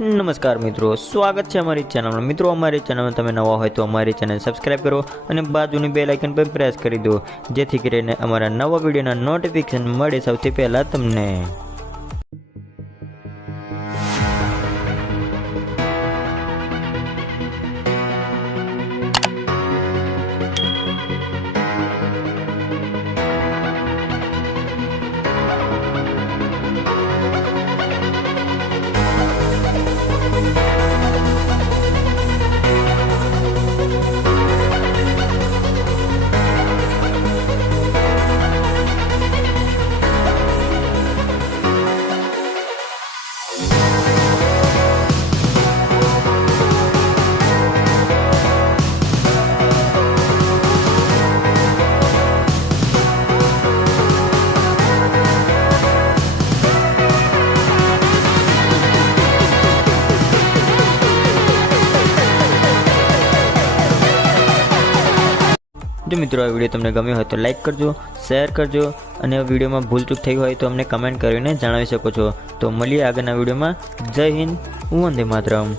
નમસ્કાર મિત્રો, સ્વાગત છે અમારી ચેનલમાં। મિત્રો, અમારી ચેનલમાં તમે નવા હોય તો અમારી ચેનલ સબસ્ક્રાઇબ કરો અને બાજુની બેલ આઇકન પર પ્રેસ કરી દો, જેથી કરીને અમારા નવા વિડીયોના નોટિફિકેશન મળે સૌથી પહેલા તમને। जो मित्रों, आ वीडियो तमने गम्यो हो तो लाइक करजो, शेर करजो અને વિડીયોમાં ભૂલચૂક થઈ હોય તો અમને કમેન્ટ કરીને જણાવી શકો છો। તો મળીએ આગળના વિડીયોમાં। જય હિન્દ, વંદે માતરમ।